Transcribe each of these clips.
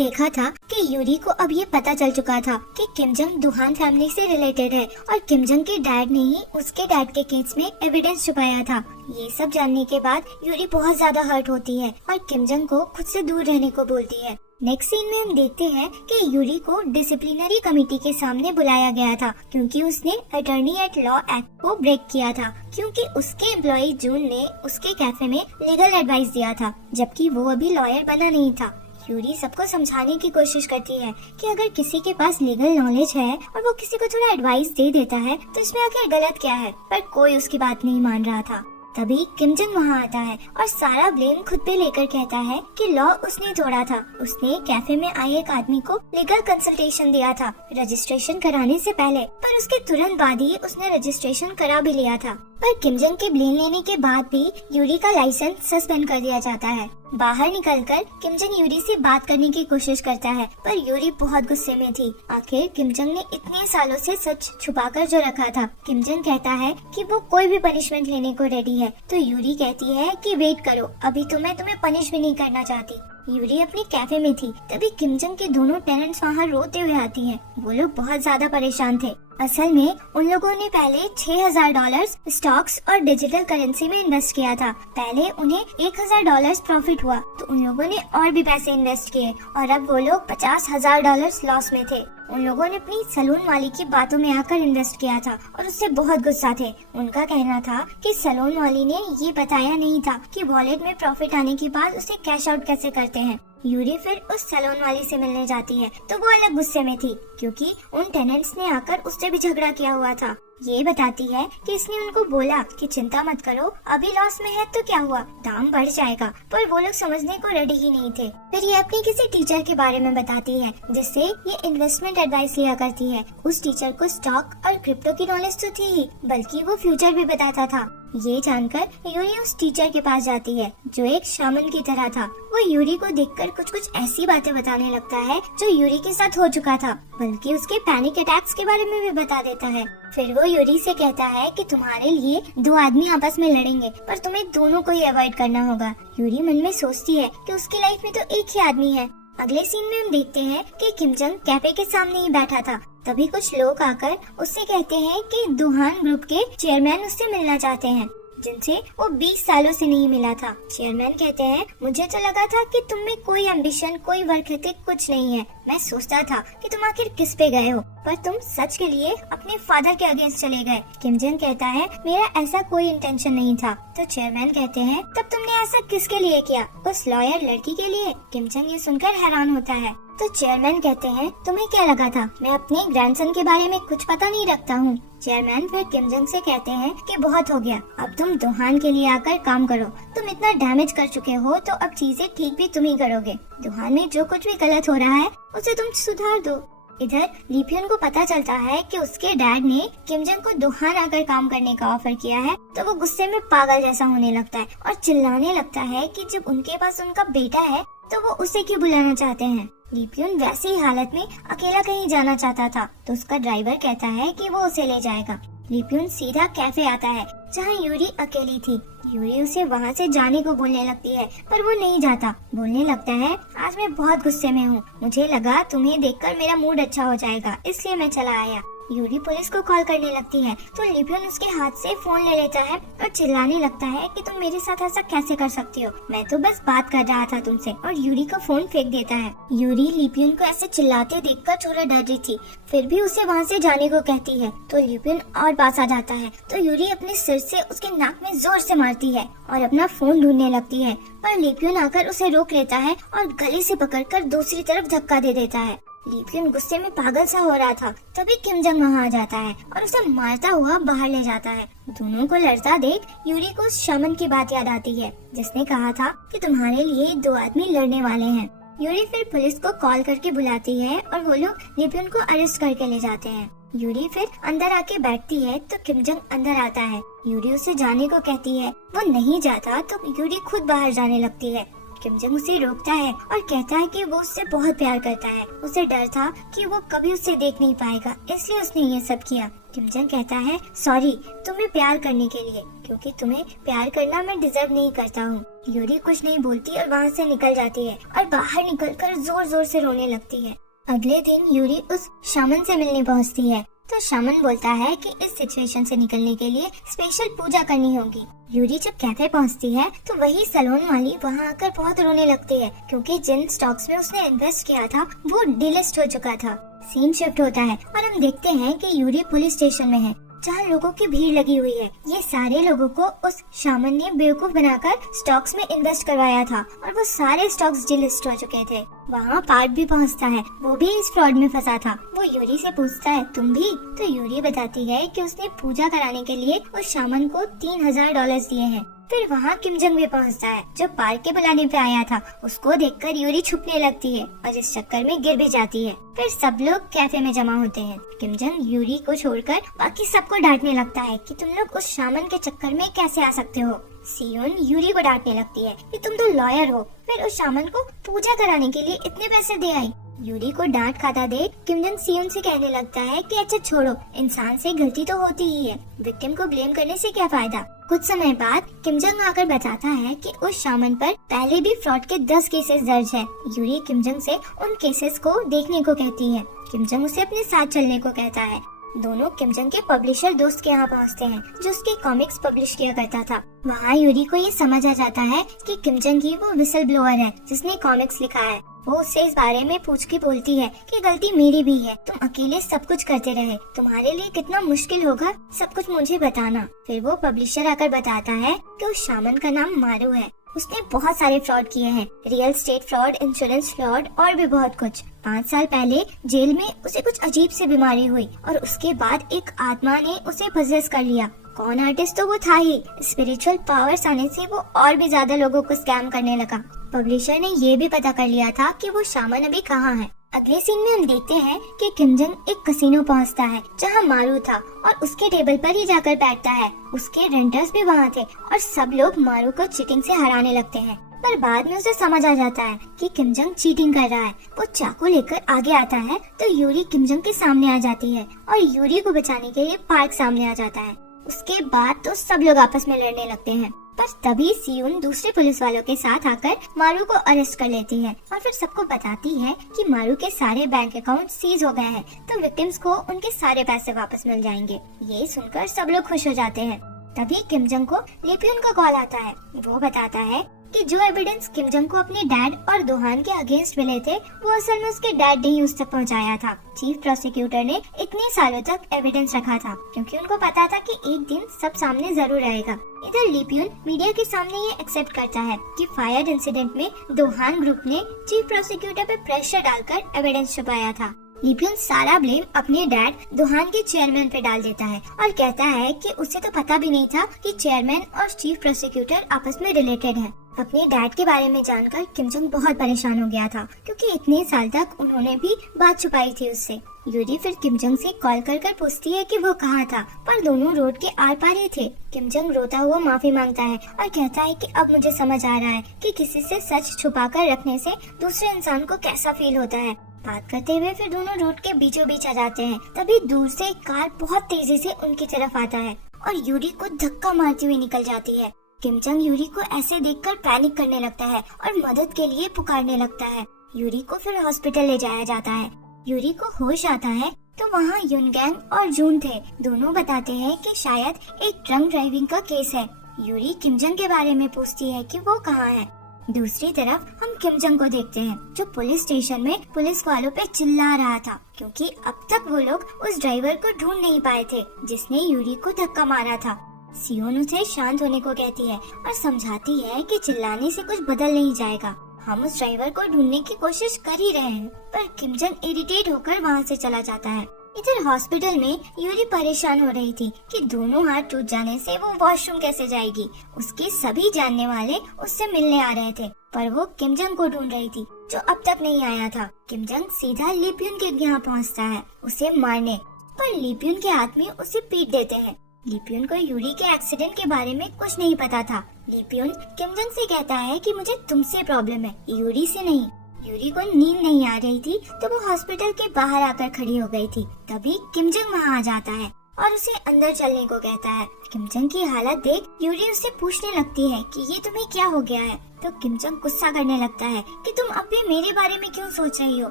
देखा था कि यूरी को अब ये पता चल चुका था कि किम जंग दुहान फैमिली से रिलेटेड है और किम जंग के डैड ने ही उसके डैड के केस में एविडेंस छुपाया था। ये सब जानने के बाद यूरी बहुत ज्यादा हर्ट होती है और किम जंग को खुद से दूर रहने को बोलती है। नेक्स्ट सीन में हम देखते हैं कि यूरी को डिसिप्लिनरी कमेटी के सामने बुलाया गया था क्योंकि उसने अटॉर्नी एट लॉ एक्ट को ब्रेक किया था, क्योंकि उसके एम्प्लॉय जून ने उसके कैफे में लीगल एडवाइस दिया था जबकि वो अभी लॉयर बना नहीं था। यूरी सबको समझाने की कोशिश करती है कि अगर किसी के पास लीगल नॉलेज है और वो किसी को थोड़ा एडवाइस दे देता है तो इसमें आखिर गलत क्या है, पर कोई उसकी बात नहीं मान रहा था। तभी किम जंग वहाँ आता है और सारा ब्लेम खुद पे लेकर कहता है कि लॉ उसने तोड़ा था। उसने कैफे में आए एक आदमी को लीगल कंसल्टेशन दिया था रजिस्ट्रेशन कराने से पहले, पर उसके तुरंत बाद ही उसने रजिस्ट्रेशन करा भी लिया था। पर किम जंग के ब्लेम लेने के बाद भी यूरी का लाइसेंस सस्पेंड कर दिया जाता है। बाहर निकलकर किम जंग यूरी से बात करने की कोशिश करता है, पर यूरी बहुत गुस्से में थी। आखिर किम जंग ने इतने सालों से सच छुपाकर जो रखा था। किम जंग कहता है कि वो कोई भी पनिशमेंट लेने को रेडी है, तो यूरी कहती है कि वेट करो, अभी तो मैं तुम्हें पनिश भी नहीं करना चाहती। यूरी अपने कैफे में थी, तभी किम जंग के दोनों टेनेंट्स वहाँ रोते हुए आती हैं। वो लोग बहुत ज्यादा परेशान थे। असल में उन लोगों ने पहले $6000 स्टॉक्स और डिजिटल करेंसी में इन्वेस्ट किया था। पहले उन्हें $1000 प्रॉफिट हुआ तो उन लोगों ने और भी पैसे इन्वेस्ट किए और अब वो लोग $50000 लॉस में थे। उन लोगों ने अपनी सलून वाली की बातों में आकर इन्वेस्ट किया था और उससे बहुत गुस्सा थे। उनका कहना था कि सलून वाली ने ये बताया नहीं था कि वॉलेट में प्रॉफिट आने के बाद उसे कैश आउट कैसे करते हैं। यूरी फिर उस सैलून वाली से मिलने जाती है तो वो अलग गुस्से में थी क्योंकि उन टेनेंट्स ने आकर उससे भी झगड़ा किया हुआ था। ये बताती है कि इसने उनको बोला कि चिंता मत करो, अभी लॉस में है तो क्या हुआ, दाम बढ़ जाएगा, पर वो लोग समझने को रेडी ही नहीं थे। फिर ये अपनी किसी टीचर के बारे में बताती है जिससे ये इन्वेस्टमेंट एडवाइस लिया करती है। उस टीचर को स्टॉक और क्रिप्टो की नॉलेज तो थी ही, बल्कि वो फ्यूचर भी बताता था। ये जानकर यूरी उस टीचर के पास जाती है जो एक शामन की तरह था। वो यूरी को देखकर कुछ कुछ ऐसी बातें बताने लगता है जो यूरी के साथ हो चुका था, बल्कि उसके पैनिक अटैक्स के बारे में भी बता देता है। फिर वो यूरी से कहता है कि तुम्हारे लिए 2 आदमी आपस में लड़ेंगे, पर तुम्हें दोनों को ही अवॉइड करना होगा। यूरी मन में सोचती है कि उसकी लाइफ में तो एक ही आदमी है। अगले सीन में हम देखते हैं कि किम जंग कैफे के सामने ही बैठा था। तभी कुछ लोग आकर उससे कहते हैं कि दुहान ग्रुप के चेयरमैन उससे मिलना चाहते हैं जिनसे वो 20 सालों से नहीं मिला था। चेयरमैन कहते हैं मुझे तो लगा था कि तुम में कोई एम्बिशन, कोई वर्क एथिक कुछ नहीं है। मैं सोचता था कि तुम आखिर किस पे गए हो, पर तुम सच के लिए अपने फादर के अगेंस्ट चले गए। किम जंग कहता है मेरा ऐसा कोई इंटेंशन नहीं था। तो चेयरमैन कहते हैं तब तुमने ऐसा किसके लिए किया, उस लॉयर लड़की के लिए? किम जंग ये सुनकर हैरान होता है। तो चेयरमैन कहते हैं तुम्हें क्या लगा था मैं अपने ग्रैंडसन के बारे में कुछ पता नहीं रखता हूँ? चेयरमैन फिर किम जंग से कहते हैं कि बहुत हो गया, अब तुम दुहान के लिए आकर काम करो। तुम इतना डैमेज कर चुके हो तो अब चीजें ठीक भी तुम ही करोगे। दुहान में जो कुछ भी गलत हो रहा है उसे तुम सुधार दो। इधर लीपियन को पता चलता है कि उसके डैड ने किम जंग को दुहान आकर काम करने का ऑफर किया है, तो वो गुस्से में पागल जैसा होने लगता है और चिल्लाने लगता है कि जब उनके पास उनका बेटा है तो वो उसे क्यों बुलाना चाहते हैं। लीपियन वैसी ही हालत में अकेला कहीं जाना चाहता था तो उसका ड्राइवर कहता है कि वो उसे ले जाएगा। लीपियन सीधा कैफे आता है जहाँ यूरी अकेली थी। यूरी उसे वहाँ से जाने को बोलने लगती है पर वो नहीं जाता। बोलने लगता है आज मैं बहुत गुस्से में हूँ, मुझे लगा तुम्हें देखकर मेरा मूड अच्छा हो जाएगा, इसलिए मैं चला आया। यूरी पुलिस को कॉल करने लगती है तो लिपियन उसके हाथ से फोन ले लेता है और चिल्लाने लगता है कि तुम मेरे साथ ऐसा कैसे कर सकती हो, मैं तो बस बात कर रहा था तुमसे, और यूरी का फोन फेंक देता है। यूरी लिपियन को ऐसे चिल्लाते देखकर थोड़ा डर रही थी, फिर भी उसे वहाँ से जाने को कहती है तो लिपियन और पास आ जाता है तो यूरी अपने सिर से उसके नाक में जोर से मारती है और अपना फोन ढूंढने लगती है, पर लिपियन आकर उसे रोक लेता है और गले से पकड़कर दूसरी तरफ धक्का दे देता है। लिपियन गुस्से में पागल सा हो रहा था, तभी किम जंग वहाँ आ जाता है और उसे मारता हुआ बाहर ले जाता है। दोनों को लड़ता देख यूरी को उस शामन की बात याद आती है जिसने कहा था कि तुम्हारे लिए 2 आदमी लड़ने वाले हैं। यूरी फिर पुलिस को कॉल करके बुलाती है और वो लोग लिपियन को अरेस्ट करके ले जाते हैं। यूरी फिर अंदर आके बैठती है तो किम जंग अंदर आता है। यूरी उसे जाने को कहती है, वो नहीं जाता तो यूरी खुद बाहर जाने लगती है। किम जंग उसे रोकता है और कहता है कि वो उससे बहुत प्यार करता है। उसे डर था कि वो कभी उससे देख नहीं पाएगा, इसलिए उसने ये सब किया। किम जंग कहता है सॉरी तुम्हें प्यार करने के लिए, क्योंकि तुम्हें प्यार करना मैं डिजर्व नहीं करता हूँ। यूरी कुछ नहीं बोलती और वहाँ से निकल जाती है और बाहर निकलकर जोर जोर से रोने लगती है। अगले दिन यूरी उस शामन से मिलने पहुँचती है तो शामन बोलता है कि इस सिचुएशन से निकलने के लिए स्पेशल पूजा करनी होगी। यूरी जब कैफे पहुंचती है तो वही सैलून वाली वहां आकर बहुत रोने लगती है, क्योंकि जिन स्टॉक्स में उसने इन्वेस्ट किया था वो डिलिस्ट हो चुका था। सीन शिफ्ट होता है और हम देखते हैं कि यूरी पुलिस स्टेशन में है जहाँ लोगों की भीड़ लगी हुई है। ये सारे लोगों को उस शामन ने बेवकूफ बनाकर स्टॉक्स में इन्वेस्ट करवाया था और वो सारे स्टॉक्स डिलिस्ट हो चुके थे। वहाँ पार्ट भी पहुँचता है, वो भी इस फ्रॉड में फंसा था। वो यूरी से पूछता है तुम भी? तो यूरी बताती है कि उसने पूजा कराने के लिए उस शामन को $3000 दिए हैं। फिर वहाँ किम जंग भी पहुँचता है जो पार्क के बुलाने पे आया था। उसको देखकर यूरी छुपने लगती है और इस चक्कर में गिर भी जाती है। फिर सब लोग कैफे में जमा होते हैं। किम जंग यूरी को छोड़कर बाकी सबको डांटने लगता है कि तुम लोग उस शामन के चक्कर में कैसे आ सकते हो। सियोन यूरी को डांटने लगती है कि तुम तो लॉयर हो, फिर उस शामन को पूजा कराने के लिए इतने पैसे दे आई। यूरी को डांट खाता देख किम जंग सियोन से कहने लगता है कि अच्छा छोड़ो, इंसान से गलती तो होती ही है, विक्टिम को ब्लेम करने से क्या फायदा। कुछ समय बाद किम जंग आकर बताता है कि उस शामन पर पहले भी फ्रॉड के 10 केसेस दर्ज है। यूरी किम जंग से उन केसेस को देखने को कहती है। किम जंग उसे अपने साथ चलने को कहता है। दोनों किम जंग के पब्लिशर दोस्त के यहाँ पहुँचते हैं जो उसके कॉमिक्स पब्लिश किया करता था। वहाँ यूरी को ये समझ आ जाता है कि किम जंग ही वो विसल ब्लोअर है जिसने कॉमिक्स लिखा है। वो उससे इस बारे में पूछ के बोलती है कि गलती मेरी भी है, तुम अकेले सब कुछ करते रहे, तुम्हारे लिए कितना मुश्किल होगा सब कुछ मुझे बताना। फिर वो पब्लिशर आकर बताता है कि उस शामन का नाम मारू है, उसने बहुत सारे फ्रॉड किए हैं, real estate fraud, insurance fraud और भी बहुत कुछ। 5 साल पहले जेल में उसे कुछ अजीब सी बीमारी हुई और उसके बाद एक आत्मा ने उसे पजेस कर लिया। कौन आर्टिस्ट तो वो था ही, स्पिरिचुअल पावर्स आने से वो और भी ज्यादा लोगों को स्कैम करने लगा। पब्लिशर ने ये भी पता कर लिया था कि वो शामन अभी कहाँ है। अगले सीन में हम देखते हैं कि किम जंग एक कसिनो पहुंचता है जहां मारू था और उसके टेबल पर ही जाकर बैठता है। उसके रेंटर्स भी वहां थे और सब लोग मारू को चीटिंग से हराने लगते हैं। पर बाद में उसे समझ आ जाता है कि किम जंग चीटिंग कर रहा है। वो चाकू लेकर आगे आता है तो यूरी किम जंग के सामने आ जाती है और यूरी को बचाने के लिए पार्क सामने आ जाता है। उसके बाद तो सब लोग आपस में लड़ने लगते हैं, पर तभी सियोन दूसरे पुलिस वालों के साथ आकर मारू को अरेस्ट कर लेती है और फिर सबको बताती है कि मारू के सारे बैंक अकाउंट सीज हो गए हैं, तो विक्टिम्स को उनके सारे पैसे वापस मिल जाएंगे। ये सुनकर सब लोग खुश हो जाते हैं। तभी किम जंग को लिपियन का कॉल आता है। वो बताता है कि जो एविडेंस किम जंग को अपने डैड और दोहान के अगेंस्ट मिले थे वो असल में उसके डैड ने ही उस तक पहुंचाया था। चीफ प्रोसिक्यूटर ने इतने सालों तक एविडेंस रखा था क्योंकि उनको पता था कि एक दिन सब सामने जरूर आएगा। इधर लिपियन मीडिया के सामने ये एक्सेप्ट करता है कि फायर इंसिडेंट में दोहान ग्रुप ने चीफ प्रोसिक्यूटर पे प्रेशर डालकर एविडेंस छुपाया था। लिपियन सारा ब्लेम अपने डैड दोहान के चेयरमैन पे डाल देता है और कहता है कि उसे तो पता भी नहीं था कि चेयरमैन और चीफ प्रोसिक्यूटर आपस में रिलेटेड हैं। अपने डैड के बारे में जानकर किम जंग बहुत परेशान हो गया था क्योंकि इतने साल तक उन्होंने भी बात छुपाई थी उससे। यूरी फिर किम जंग से कॉल कर कर पूछती है कि वो कहाँ था, पर दोनों रोड के आर पार ही थे। किम जंग रोता हुआ माफी मांगता है और कहता है कि अब मुझे समझ आ रहा है कि किसी से सच छुपा कर रखने से दूसरे इंसान को कैसा फील होता है। बात करते हुए फिर दोनों रोड के बीचों बीच आ जाते हैं। तभी दूर से एक कार बहुत तेजी से उनकी तरफ आता है और यूरी को धक्का मारती हुई निकल जाती है। किम जंग यूरी को ऐसे देखकर पैनिक करने लगता है और मदद के लिए पुकारने लगता है। यूरी को फिर हॉस्पिटल ले जाया जाता है। यूरी को होश आता है तो वहाँ युनगैंग और जून थे। दोनों बताते हैं कि शायद एक ड्रंक ड्राइविंग का केस है। यूरी किम जंग के बारे में पूछती है कि वो कहाँ है। दूसरी तरफ हम किम जंग को देखते हैं जो पुलिस स्टेशन में पुलिस वालों पे चिल्ला रहा था क्योंकि अब तक वो लोग उस ड्राइवर को ढूंढ नहीं पाए थे जिसने यूरी को धक्का मारा था। सियोन उसे शांत होने को कहती है और समझाती है कि चिल्लाने से कुछ बदल नहीं जाएगा, हम उस ड्राइवर को ढूंढने की कोशिश कर ही रहे हैं। पर किम जंग इरिटेट होकर वहाँ से चला जाता है। इधर हॉस्पिटल में यूरी परेशान हो रही थी कि दोनों हाथ टूट जाने से वो वॉशरूम कैसे जाएगी। उसके सभी जानने वाले उससे मिलने आ रहे थे पर वो किम जंग को ढूंढ रही थी जो अब तक नहीं आया था। किम जंग सीधा लिपियन के यहाँ पहुँचता है उसे मारने, पर लिपियन के आदमी उसे पीट देते हैं। लीपियन को यूरी के एक्सीडेंट के बारे में कुछ नहीं पता था। लीपियन किमजंग से कहता है कि मुझे तुमसे प्रॉब्लम है, यूरी से नहीं। यूरी को नींद नहीं आ रही थी तो वो हॉस्पिटल के बाहर आकर खड़ी हो गई थी। तभी किमजंग वहाँ आ जाता है और उसे अंदर चलने को कहता है। किमजंग की हालत देख यूरी उससे पूछने लगती है कि ये तुम्हें क्या हो गया है। तो किमजंग गुस्सा करने लगता है कि तुम अब भी मेरे बारे में क्यों सोच रही हो,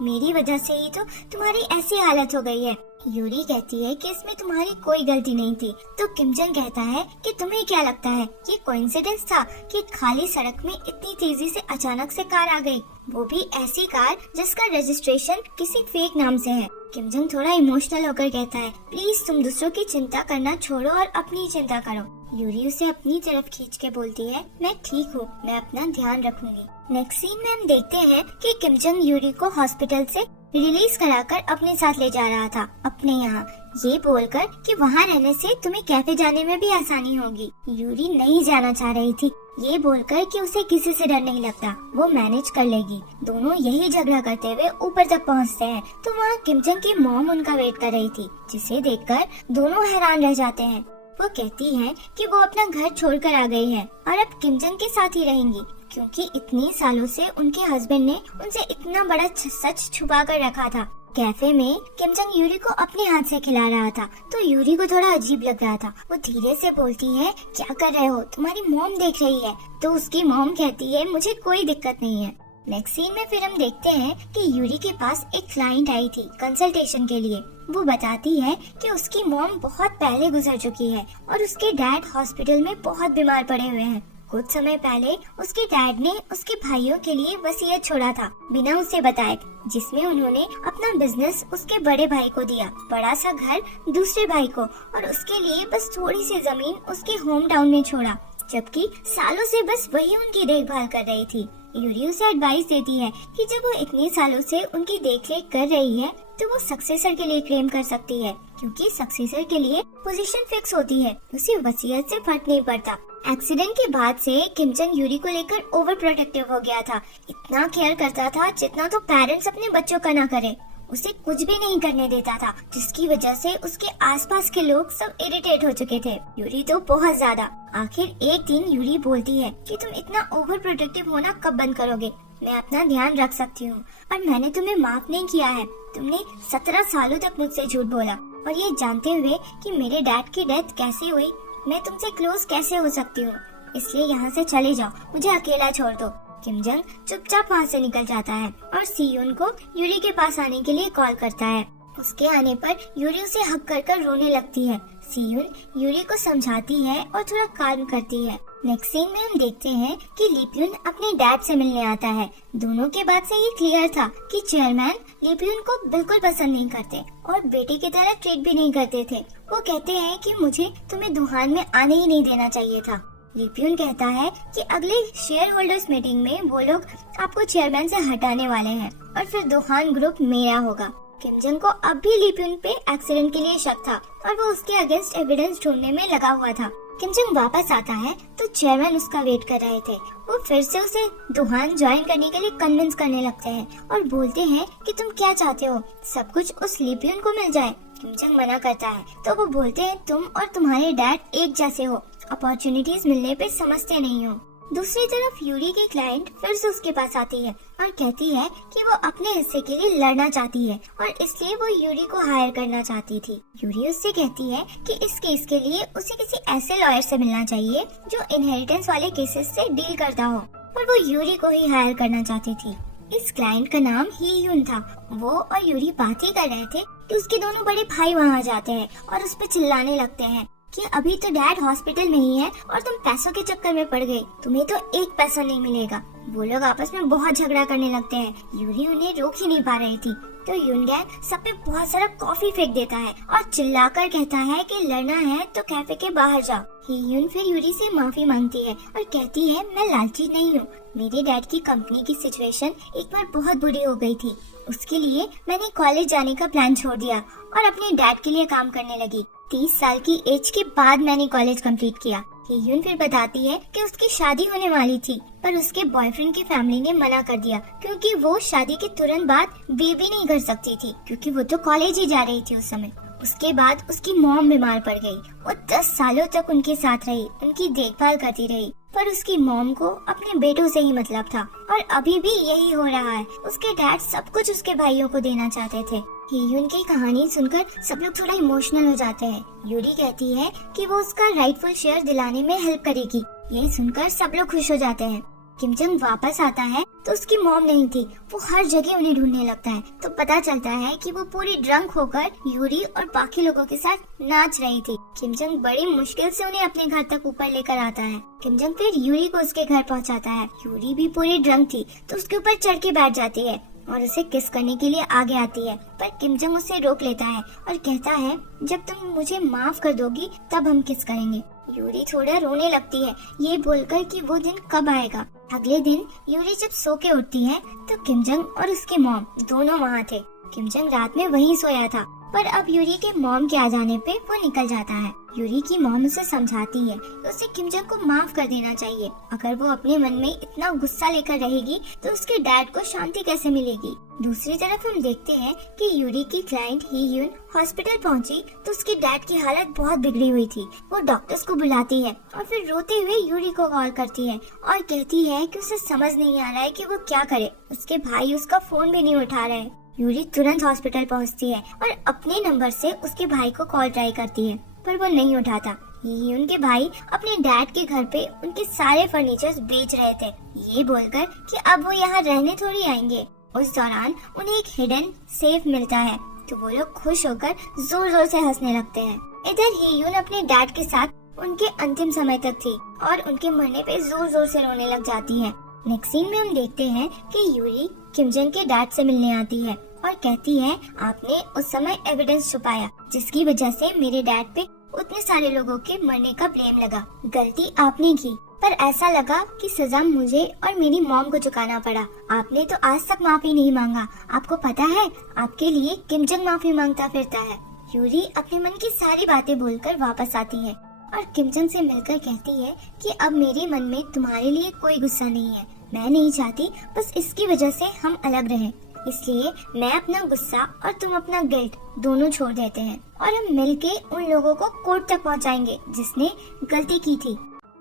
मेरी वजह से ही तो तुम्हारी ऐसी हालत हो गई है। यूरी कहती है कि इसमें तुम्हारी कोई गलती नहीं थी। तो किमजंग कहता है कि तुम्हें क्या लगता है ये कोइंसिडेंस था कि खाली सड़क में इतनी तेजी से अचानक से कार आ गई, वो भी ऐसी कार जिसका रजिस्ट्रेशन किसी फेक नाम से है। किमजंग थोड़ा इमोशनल होकर कहता है, प्लीज तुम दूसरों की चिंता करना छोड़ो और अपनी चिंता करो। यूरी उसे अपनी तरफ खींच के बोलती है, मैं ठीक हूँ, मैं अपना ध्यान रखूंगी। नेक्स्ट सीन में हम देखते हैं कि किमजंग यूरी को हॉस्पिटल से रिलीज कराकर अपने साथ ले जा रहा था अपने यहाँ, ये बोलकर कि वहाँ रहने से तुम्हें कैफे जाने में भी आसानी होगी। यूरी नहीं जाना चाह रही थी, ये बोलकर कि उसे किसी से डर नहीं लगता, वो मैनेज कर लेगी। दोनों यही झगड़ा करते हुए ऊपर तक पहुँचते हैं तो वहाँ किमजंग की मॉम उनका वेट कर रही थी, जिसे देखकर दोनों हैरान रह जाते हैं। वो कहती है कि वो अपना घर छोड़कर आ गई है और अब किमजंग के साथ ही रहेंगी, क्योंकि इतने सालों से उनके हस्बैंड ने उनसे इतना बड़ा सच छुपा कर रखा था। कैफे में किमजंग यूरी को अपने हाथ से खिला रहा था तो यूरी को थोड़ा अजीब लग रहा था। वो धीरे से बोलती है, क्या कर रहे हो, तुम्हारी मॉम देख रही है। तो उसकी मॉम कहती है, मुझे कोई दिक्कत नहीं है। नेक्स्ट सीन में फिर हम देखते हैं कि यूरी के पास एक क्लाइंट आई थी कंसल्टेशन के लिए। वो बताती है कि उसकी मॉम बहुत पहले गुजर चुकी है और उसके डैड हॉस्पिटल में बहुत बीमार पड़े हुए हैं। कुछ समय पहले उसके डैड ने उसके भाइयों के लिए वसीयत छोड़ा था बिना उसे बताए, जिसमें उन्होंने अपना बिजनेस उसके बड़े भाई को दिया, बड़ा सा घर दूसरे भाई को, और उसके लिए बस थोड़ी सी जमीन उसके होम टाउन में छोड़ा, जबकि सालों से बस वही उनकी देखभाल कर रही थी। यूरी उसे एडवाइस देती है कि जब वो इतने सालों से उनकी देखरेख कर रही है तो वो सक्सेसर के लिए क्लेम कर सकती है, क्योंकि सक्सेसर के लिए पोजीशन फिक्स होती है, उसे वसीयत से फर्क नहीं पड़ता। एक्सीडेंट के बाद से किमजंग यूरी को लेकर ओवर प्रोटेक्टिव हो गया था, इतना केयर करता था जितना तो पेरेंट्स अपने बच्चों का ना करे। उसे कुछ भी नहीं करने देता था, जिसकी वजह से उसके आसपास के लोग सब इरिटेट हो चुके थे, यूरी तो बहुत ज्यादा। आखिर एक दिन यूरी बोलती है कि तुम इतना ओवर प्रोटेक्टिव होना कब बंद करोगे, मैं अपना ध्यान रख सकती हूँ और मैंने तुम्हें माफ नहीं किया है, तुमने 17 सालों तक मुझसे झूठ बोला, और ये जानते हुए कि मेरे डैड की डेथ कैसे हुई, मैं तुमसे क्लोज कैसे हो सकती हूँ, इसलिए यहाँ से चले जाओ, मुझे अकेला छोड़ दो। किमजंग चुपचाप वहाँ से निकल जाता है और सीयून को यूरी के पास आने के लिए कॉल करता है। उसके आने पर यूरी उसे हक कर रोने लगती है। सीयून यूरी को समझाती है और थोड़ा काम करती है। नेक्स्ट सीन में हम देखते हैं कि लीपियन अपने डैड से मिलने आता है। दोनों के बात से ये क्लियर था कि चेयरमैन लीपियन को बिल्कुल पसंद नहीं करते और बेटे की तरह ट्रीट भी नहीं करते थे। वो कहते हैं कि मुझे तुम्हें दुहान में आने ही नहीं देना चाहिए था। लीपियन कहता है कि अगले शेयर होल्डर्स मीटिंग में वो लोग आपको चेयरमैन से हटाने वाले हैं और फिर दुहान ग्रुप मेरा होगा। किमजंग को अब भी लीपियन पे एक्सीडेंट के लिए शक था और वो उसके अगेंस्ट एविडेंस ढूंढने में लगा हुआ था। किमजंग वापस आता है तो चेयरमैन उसका वेट कर रहे थे। वो फिर से उसे दुहान ज्वाइन करने के लिए कन्विंस करने लगते हैं और बोलते हैं कि तुम क्या चाहते हो, सब कुछ उस लीपियन को मिल जाए। किमजंग मना करता है तो वो बोलते हैं तुम और तुम्हारे डैड एक जैसे हो, अपॉर्चुनिटीज मिलने पे समझते नहीं हो। दूसरी तरफ यूरी की क्लाइंट फिर से उसके पास आती है और कहती है कि वो अपने हिस्से के लिए लड़ना चाहती है और इसलिए वो यूरी को हायर करना चाहती थी। यूरी उससे कहती है कि इस केस के लिए उसे किसी ऐसे लॉयर से मिलना चाहिए जो इनहेरिटेंस वाले केसेस से डील करता हो, और वो यूरी को ही हायर करना चाहती थी। इस क्लाइंट का नाम ही यून था। वो और यूरी बात ही कर रहे थे कि उसके दोनों बड़े भाई वहाँ जाते हैं और उस पर चिल्लाने लगते हैं कि अभी तो डैड हॉस्पिटल में ही है और तुम पैसों के चक्कर में पड़ गए, तुम्हें तो एक पैसा नहीं मिलेगा। वो लोग आपस में बहुत झगड़ा करने लगते हैं। यूरी उन्हें रोक ही नहीं पा रही थी तो यून गैंग सब पे बहुत सारा कॉफी फेंक देता है और चिल्लाकर कहता है कि लड़ना है तो कैफे के बाहर जाओ। यून फिर यूरी से माफी मांगती है और कहती है मैं लालची नहीं हूँ, मेरे डैड की कंपनी की सिचुएशन एक बार बहुत बुरी हो गई थी, उसके लिए मैंने कॉलेज जाने का प्लान छोड़ दिया और अपने डैड के लिए काम करने लगी। 30 साल की एज के बाद मैंने कॉलेज कंप्लीट किया। हीयून फिर बताती है कि उसकी शादी होने वाली थी पर उसके बॉयफ्रेंड की फैमिली ने मना कर दिया क्योंकि वो शादी के तुरंत बाद बेबी नहीं कर सकती थी क्योंकि वो तो कॉलेज ही जा रही थी उस समय। उसके बाद उसकी मॉम बीमार पड़ गई। वो 10 सालों तक उनके साथ रही, उनकी देखभाल करती रही, पर उसकी मॉम को अपने बेटों से ही मतलब था और अभी भी यही हो रहा है। उसके डैड सब कुछ उसके भाइयों को देना चाहते थे। हीयुन की कहानी सुनकर सब लोग थोड़ा इमोशनल हो जाते हैं। यूरी कहती है कि वो उसका राइटफुल शेयर दिलाने में हेल्प करेगी। ये सुनकर सब लोग खुश हो जाते हैं। किमजंग वापस आता है तो उसकी मॉम नहीं थी। वो हर जगह उन्हें ढूंढने लगता है तो पता चलता है कि वो पूरी ड्रंक होकर यूरी और बाकी लोगों के साथ नाच रही थी। किमजंग बड़ी मुश्किल से उन्हें अपने घर तक ऊपर लेकर आता है। किमजंग फिर यूरी को उसके घर पहुंचाता है। यूरी भी पूरी ड्रंक थी तो उसके ऊपर चढ़ के बैठ जाती है और उसे किस करने के लिए आगे आती है, पर किमजंग उसे रोक लेता है और कहता है जब तुम मुझे माफ कर दोगी तब हम किस करेंगे। यूरी थोड़ा रोने लगती है ये बोलकर कि वो दिन कब आएगा। अगले दिन यूरी जब सो के उठती है तो किमजंग और उसके मॉम दोनों वहाँ थे। किमजंग रात में वहीं सोया था, पर अब यूरी के मॉम के आ जाने पे वो निकल जाता है। यूरी की मॉम उसे समझाती है कि उसे किमजंग को माफ कर देना चाहिए। अगर वो अपने मन में इतना गुस्सा लेकर रहेगी तो उसके डैड को शांति कैसे मिलेगी। दूसरी तरफ हम देखते हैं कि यूरी की क्लाइंट हीयुन हॉस्पिटल पहुंची तो उसके डैड की हालत बहुत बिगड़ी हुई थी। वो डॉक्टर्स को बुलाती है और फिर रोते हुए यूरी को कॉल करती है और कहती है कि उसे समझ नहीं आ रहा है कि वो क्या करे। उसके भाई उसका फोन भी नहीं उठा रहे। यूरी तुरंत हॉस्पिटल पहुंचती है और अपने नंबर से उसके भाई को कॉल ट्राई करती है, पर वो नहीं उठाता। उनके भाई अपने डैड के घर पे उनके सारे फर्नीचर्स बेच रहे थे, ये बोलकर कि अब वो यहाँ रहने थोड़ी आएंगे। उस दौरान उन्हें एक हिडन सेफ मिलता है तो वो लोग खुश होकर जोर जोर से हंसने लगते हैं। इधर हीयुन अपने डैड के साथ उनके अंतिम समय तक थी और उनके मरने पे जोर जोर से रोने लग जाती है। नेक्स्ट सीन में हम देखते हैं कि यूरी किमजंग के डैड से मिलने आती है और कहती है आपने उस समय एविडेंस छुपाया जिसकी वजह से मेरे डैड पे उतने सारे लोगों के मरने का ब्लेम लगा। गलती आपने की, पर ऐसा लगा कि सजा मुझे और मेरी मॉम को चुकाना पड़ा। आपने तो आज तक माफी नहीं मांगा। आपको पता है आपके लिए किमजंग माफी मांगता फिरता है। यूरी अपने मन की सारी बातें बोलकर वापस आती है और किमजंग से मिलकर कहती है कि अब मेरे मन में तुम्हारे लिए कोई गुस्सा नहीं है। मैं नहीं चाहती बस इसकी वजह से हम अलग रहें, इसलिए मैं अपना गुस्सा और तुम अपना गिल्ट दोनों छोड़ देते हैं और हम मिलके उन लोगों को कोर्ट तक पहुंचाएंगे जिसने गलती की थी।